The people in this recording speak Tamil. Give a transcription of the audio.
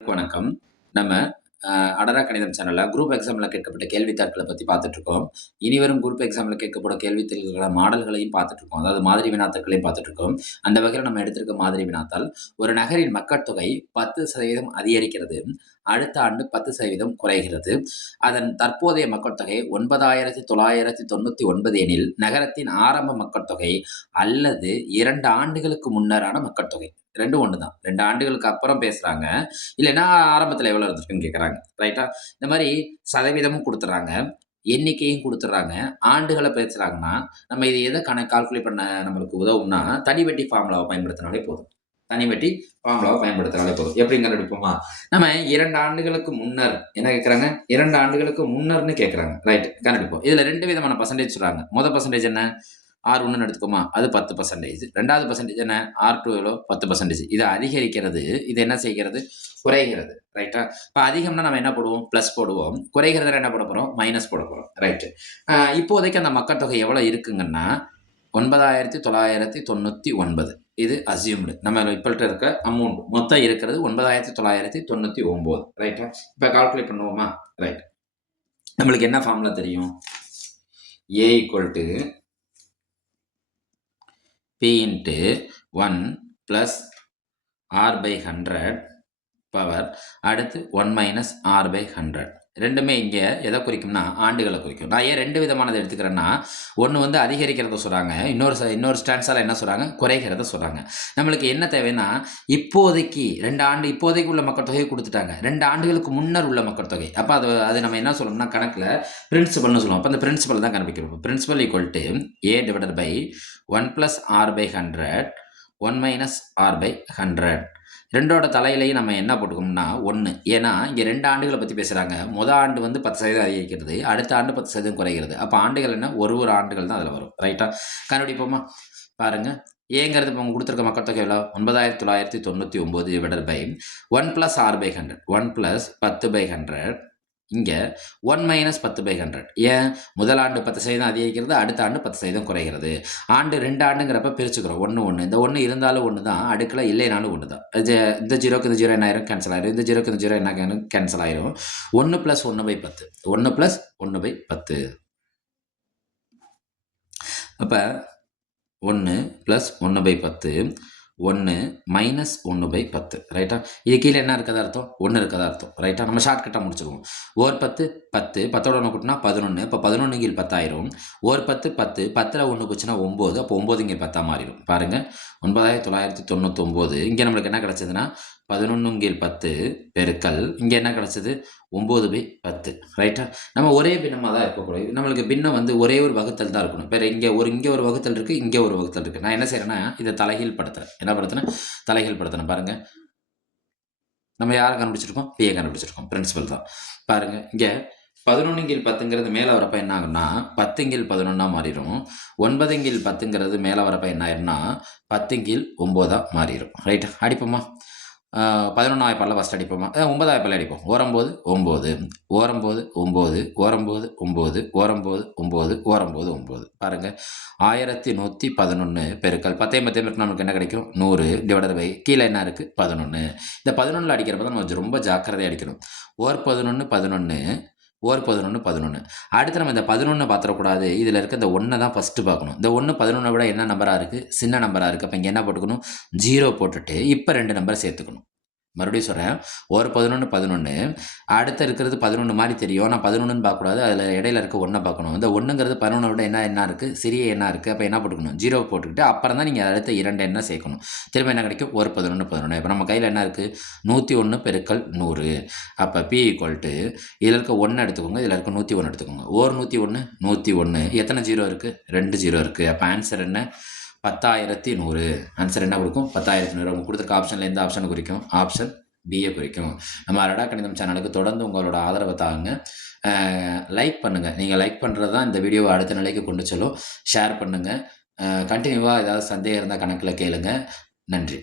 வணக்கம். நம்ம அஹ், அடரா கணிதம் சேனல்ல குரூப் எக்ஸாமில் கேட்கப்பட்ட கேள்வித்தாட்களை பற்றி பார்த்துட்டு இருக்கோம் இனிவரும் குரூப் எக்ஸாம்ல கேட்கப்பட கேள்வித்தாள்களோட மாடல்களையும் பார்த்துட்டு இருக்கோம் அதாவது மாதிரி வினாத்தாட்களையும் பார்த்துட்டு இருக்கோம் அந்த வகையில் நம்ம எடுத்திருக்க மாதிரி வினாத்தால் ஒரு நகரின் மக்கட்தொகை பத்து சதவீதம் அதிகரிக்கிறது. அடுத்த ஆண்டு பத்து சதவீதம் குறைகிறது. அதன் தற்போதைய மக்கள் தொகை ஒன்பதாயிரத்தி தொள்ளாயிரத்தி தொண்ணூற்றி ஒன்பது எனில் நகரத்தின் ஆரம்ப மக்கள் தொகை அல்லது இரண்டு ஆண்டுகளுக்கு முன்னரான மக்கள் தொகை. ரெண்டும் ஒன்று தான் ரெண்டு ஆண்டுகளுக்கு அப்புறம் பேசுகிறாங்க இல்லைன்னா ஆரம்பத்தில் எவ்வளோ இருந்திருக்குன்னு கேட்குறாங்க ரைட்டா இந்த மாதிரி சதவீதமும் கொடுத்துட்றாங்க எண்ணிக்கையும் கொடுத்துட்றாங்க ஆண்டுகளை பேசுகிறாங்கன்னா நம்ம இது எதை கணக்கு கால்குலேட் பண்ண நம்மளுக்கு உதவும்னா தனி வெட்டி ஃபார்முலாவை பயன்படுத்தினாலே போதும். தனி வெட்டி ஃபார்முலாவை பயன்படுத்தினாலே போதும். எப்படி கண்டுபிடிப்போமா நம்ம இரண்டு ஆண்டுகளுக்கு முன்னர் என்ன கேட்குறாங்க இரண்டு ஆண்டுகளுக்கு முன்னர்னு கேட்குறாங்க ரைட் கண்டுபிடிப்போம். இதில் ரெண்டு விதமான பர்சன்டேஜ் சொல்கிறாங்க மொதல் பர்சன்டேஜ் என்ன? ஆர் ஒன்றுன்னு எடுத்துக்கோமா? அது பத்து பர்சன்டேஜ் ரெண்டாவது பர்சன்டேஜ் என்ன? ஆர் டூ எவ்வளோ பத்து பர்சன்டேஜ் இது அதிகரிக்கிறது இது என்ன செய்கிறது? குறைகிறது. ரைட்டா இப்போ அதிகம்னா நம்ம என்ன போடுவோம்? ப்ளஸ் போடுவோம். குறைகிறதுல என்ன போட போகிறோம் மைனஸ் போட போகிறோம் ரைட்டு இப்போதைக்கு அந்த மக்கள் தொகை எவ்வளோ இருக்குங்கன்னா ஒன்பதாயிரத்தி தொள்ளாயிரத்தி தொண்ணூற்றி ஒன்பது. இது அசியூம்டு நம்ம இப்போல்ட்ட இருக்க அமௌண்ட் மொத்தம் இருக்கிறது ஒன்பதாயிரத்தி தொள்ளாயிரத்தி தொண்ணூற்றி ஒம்பது. ரைட்டா இப்போ கால்குலேட் பண்ணுவோமா? ரைட் நம்மளுக்கு என்ன ஃபார்முலா தெரியும்? A equal to B into one plus R by hundred power அடுத்து one minus R by hundred ரெண்டுமே இங்கே எதை குறிக்கும்னா ஆண்டுகளை குறிக்கும். நான் ஏன் ரெண்டு விதமானதை எடுத்துக்கிறேன்னா ஒன்று வந்து அதிகரிக்கிறத சொல்கிறாங்க இன்னொரு இன்னொரு ஸ்டான்ஸால் என்ன சொல்கிறாங்க குறைக்கிறத சொல்கிறாங்க நம்மளுக்கு என்ன தேவைன்னா இப்போதைக்கு ரெண்டு ஆண்டு இப்போதைக்கு உள்ள மக்கள் தொகையை கொடுத்துட்டாங்க. ரெண்டு ஆண்டுகளுக்கு முன்னர் உள்ள மக்கள் தொகை. அப்போ அது அது நம்ம என்ன சொல்லணும்னா கணக்கில் பிரின்சிபல்னு சொல்லுவோம். அப்போ அந்த பிரின்சிபல் தான் கண்டுபிடிக்கிறோம் principal equal to A divided by one plus R by hundred one minus R by hundred ரெண்டோட தலையிலையும் நம்ம என்ன போட்டுக்கோம்னா ஒன்று ஏன்னா இங்கே ரெண்டு ஆண்டுகளை பற்றி பேசுகிறாங்க முத ஆண்டு வந்து பத்து சதவீதம் அதிகரிக்கிறது அடுத்த ஆண்டு பத்து சதவீதம் குறைகிறது. அப்போ ஆண்டுகள் என்ன? ஒரு ஒரு ஆண்டுகள் தான் அதில் வரும். ரைட்டாக கண்டுபிடிப்போமா பாருங்கள் ஏங்கிறது இப்போ கொடுத்துருக்க மக்கள் தொகை எவ்வளோ ஒன்பதாயிரத்தி தொள்ளாயிரத்தி தொண்ணூற்றி ஒம்பது டிவைடட் பை ஒன் ப்ளஸ் ஆறு பை ஹண்ட்ரட் ஒன் ப்ளஸ் பத்து பை ஹண்ட்ரட் இங்கே ஒன் மைனஸ் பத்து பை ஹண்ட்ரட் ஏன்? முதல் ஆண்டு பத்து சதவீதம் அதிகரிக்கிறது அடுத்த ஆண்டு பத்து சதவீதம் குறைகிறது. ஆண்டு ரெண்டு ஆண்டுங்கிறப்ப பிரிச்சுக்கிறோம். ஒன்று ஒன்று இந்த ஒன்று இருந்தாலும் ஒன்று தான் அடுக்கில் இல்லைனாலும் ஒன்று தான் இந்த ஜீரோக்கு இந்த ஜீரோ என்ன ஆயிரும்? கேன்சல் ஆயிரும். இந்த ஜீரோக்கு இந்த ஜீரோ என்ன கேன்சல் ஆயிரும். ஒன்று ப்ளஸ் ஒன்று பை பத்து. ஒன்று ப்ளஸ் ஒன்று பை பத்து. அப்போ ஒன்று ப்ளஸ் ஒன்று பை பத்து. ஒன்று மைனஸ் ஒன்று பை பத்து. ரைட்டா இது கீழே என்ன இருக்கதா அர்த்தம்? ஒன்று இருக்கதா அர்த்தம். ரைட்டா நம்ம ஷார்ட்கட்டாக முடிச்சிருவோம் ஓர் பத்து பத்து. பத்தோட ஒன்று கூட்டினா பதினொன்று இப்போ பதினொன்று கீழ் பத்தாயிரும். ஓர் பத்து பத்து. பத்தில் ஒன்று போச்சுன்னா ஒம்பது. அப்போ ஒம்பது இங்கே பத்தாக மாறிடும். பாருங்கள் ஒன்பதாயிரத்தி தொள்ளாயிரத்தி தொண்ணூத்தொம்போது. இங்கே நம்மளுக்கு என்ன கிடச்சதுன்னா பதினொன்று கீழ் பத்து பெருக்கல். இங்கே என்ன கிடச்சிது? ஒம்பது பை பத்து. ரைட்டா நம்ம ஒரே பின்னமாக தான் இருக்கக்கூடாது நம்மளுக்கு பின்னம் வந்து ஒரே ஒரு வகுத்தல் தான் இருக்கணும். வேறு இங்கே ஒரு இங்கே ஒரு வகுத்தல் இருக்குது இங்கே ஒரு வகுத்தல் இருக்குது நான் என்ன செய்கிறேன்னா இதை தலைகீழ் படுத்துறேன். என்ன படுத்துறேன்? தலைகீழ் படுத்துனேன் பாருங்கள் நம்ம யாரை கண்டுபிடிச்சிருக்கோம்? பிஏ கண்டுபிடிச்சிருக்கோம். பிரின்சிபல் தான். பாருங்கள் இங்கே பதினொன்றுங்கில் பத்துங்கிறது மேலே வரப்ப என்ன ஆகும்னா பத்துங்கில் பதினொன்றா மாறிடும். ஒன்பதுங்கில் பத்துங்கிறது மேலே வரப்ப என்ன ஆயிரும்னா பத்துங்கில் ஒம்போதாக மாறிடும். ரைட்டா அடிப்போமா? பதினொன்றாயிரப்பால ஃபஸ்ட் அடிப்போமா? ஒன்பதாயிரப்பால அடிப்போம். ஓரம்போது ஒம்பது. ஓரம்போது ஒம்பது. ஓரம்போது ஒம்பது. ஓரம்போது ஒம்பது. ஓரம்போது ஒம்பது. பாருங்கள் ஆயிரத்தி நூற்றி பதினொன்று பெருக்கல். பத்தையும் பத்தே பெருக்கல் நமக்கு என்ன கிடைக்கும்? நூறு டிவைடர் பை கீழே என்ன இருக்குது பதினொன்று இந்த பதினொன்றில் அடிக்கிறப்ப தான் நம்ம ரொம்ப ஜாக்கிரதையாக அடிக்கணும். ஓர் பதினொன்று பதினொன்று ஓர் பதினொன்று பதினொன்று அடுத்து நம்ம இந்த பதினொன்று பார்த்துடக்கூடாது இதில் இருக்க இந்த ஒன்றை தான் ஃபஸ்ட்டு பார்க்கணும். இந்த ஒன்று பதினொன்றை விட என்ன நம்பராக இருக்குது சின்ன நம்பராக இருக்குது அப்போ இங்கே என்ன போட்டுக்கணும்? ஜீரோ போட்டுட்டு இப்போ ரெண்டு நம்பர் சேர்த்துக்கணும். மறுபடியும் சொல்கிறேன் ஒரு பதினொன்று பதினொன்று அடுத்து இருக்கிறது பதினொன்று மாதிரி தெரியும். நான் பதினொன்றுன்னு பார்க்கக்கூடாது. அதில் இடையில இருக்க ஒன்றை பார்க்கணும். இந்த ஒன்றுங்கிறது பதினொன்று விட என்ன என்ன இருக்குது சிறிய என்ன இருக்குது அப்போ என்ன போட்டுக்கணும்? ஜீரோ போட்டுக்கிட்டு அப்புறம் தான் நீங்கள் அடுத்த இரண்டு எண்ணை சேர்க்கணும். திரும்ப என்ன கிடைக்கும்? ஒரு பதினொன்று பதினொன்று இப்போ நம்ம கையில் என்ன இருக்குது நூற்றி ஒன்று பெருக்கல் நூறு. அப்போ பி ஈக்குவல் டு இதில் இருக்க ஒன்று எடுத்துக்கோங்க. இதில் இருக்க நூற்றி ஒன்று எடுத்துக்கோங்க. ஓர் நூற்றி ஒன்று நூற்றி ஒன்று எத்தனை ஜீரோ இருக்குது ரெண்டு ஜீரோ இருக்குது அப்போ ஆன்சர் என்ன? பத்தாயிரத்தி நூறு. ஆன்சர் என்ன கொடுக்கும்? பத்தாயிரத்தி நூறு. அவங்க கொடுத்துருக்க ஆப்ஷனில் எந்த ஆப்ஷனை குறிக்கும்? ஆப்ஷன் பிஏ குறிக்கும். நம்ம அரடா கணிதம் சேனலுக்கு தொடர்ந்து உங்களோட ஆதரவை தாங்க. லைக் பண்ணுங்கள் நீங்கள் லைக் பண்ணுறது தான் இந்த வீடியோவை அடுத்த நிலைக்கு கொண்டு செல்லும். ஷேர் பண்ணுங்கள் கண்டினியூவாக ஏதாவது சந்தேகம் இருந்தால் கணக்கில் கேளுங்கள் நன்றி.